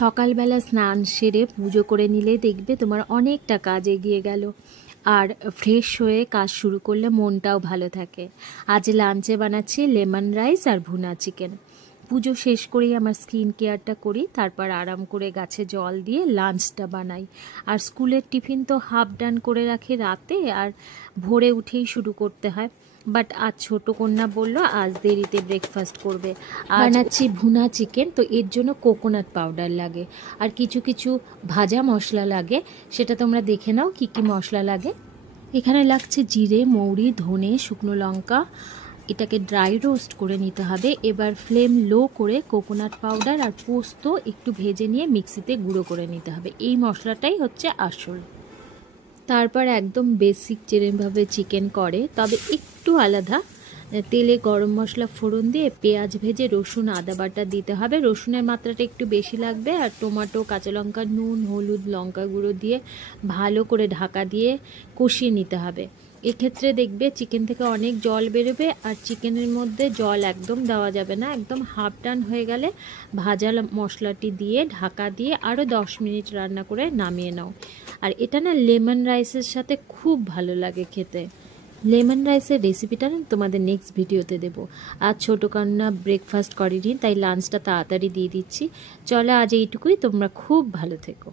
সকালবেলা স্নান সেরে পুজো করে নিলে দেখবে তোমার অনেকটা কাজ এগিয়ে গেল। আর ফ্রেশ হয়ে কাজ শুরু করলে মনটাও ভালো থাকে। আজ লাঞ্চে বানাচ্ছি লেমন রাইস আর ভুনা চিকেন। পুজো শেষ করেই আমার স্কিন কেয়ারটা করি, তারপর আরাম করে গাছে জল দিয়ে লাঞ্চটা বানাই। আর স্কুলের টিফিন তো হাফ ডান করে রাখি রাতে, আর ভোরে উঠেই শুরু করতে হয়। বাট আজ ছোট কন্যা বলল আজ দেরিতে ব্রেকফাস্ট করবে। বানাচ্ছি ভুনা চিকেন, তো এর জন্য কোকোনাট পাউডার লাগে আর কিছু কিছু ভাজা মশলা লাগে, সেটা তোমরা দেখে নাও কি কি মশলা লাগে। এখানে লাগছে জিরে, মৌরি, ধনে, শুকনো লঙ্কা। এটাকে ড্রাই রোস্ট করে নিতে হবে। এবার ফ্লেম লো করে কোকোনাট পাউডার আর পোস্ত একটু ভেজে নিয়ে মিক্সিতে গুঁড়ো করে নিতে হবে। এই মশলাটাই হচ্ছে আসল। তারপর একদম বেসিক যেরকমভাবে চিকেন করে তবে একটু আলাদা, তেলে গরম মশলা ফোড়ন দিয়ে পেঁয়াজ ভেজে রসুন আদা বাটা দিতে হবে। রসুনের মাত্রাটা একটু বেশি লাগবে। আর টমেটো, কাঁচা লঙ্কা, নুন, হলুদ, লঙ্কা গুঁড়ো দিয়ে ভালো করে ঢাকা দিয়ে কষিয়ে নিতে হবে। এক্ষেত্রে দেখবে চিকেন থেকে অনেক জল বেরোবে, আর চিকেনের মধ্যে জল একদম দেওয়া যাবে না। একদম হাফ ডান হয়ে গেলে ভাজা মশলাটি দিয়ে ঢাকা দিয়ে আরও 10 মিনিট রান্না করে নামিয়ে নাও। আর এটা না লেমন রাইসের সাথে খুব ভালো লাগে খেতে। লেমন রাইসের রেসিপিটা না তোমাদের নেক্সট ভিডিওতে দেবো। আজ ছোটো কন্যা ব্রেকফাস্ট করেনি, তাই লাঞ্চটা তাড়াতাড়ি দিয়ে দিচ্ছি। চলো আজ এইটুকুই, তোমরা খুব ভালো থেকো।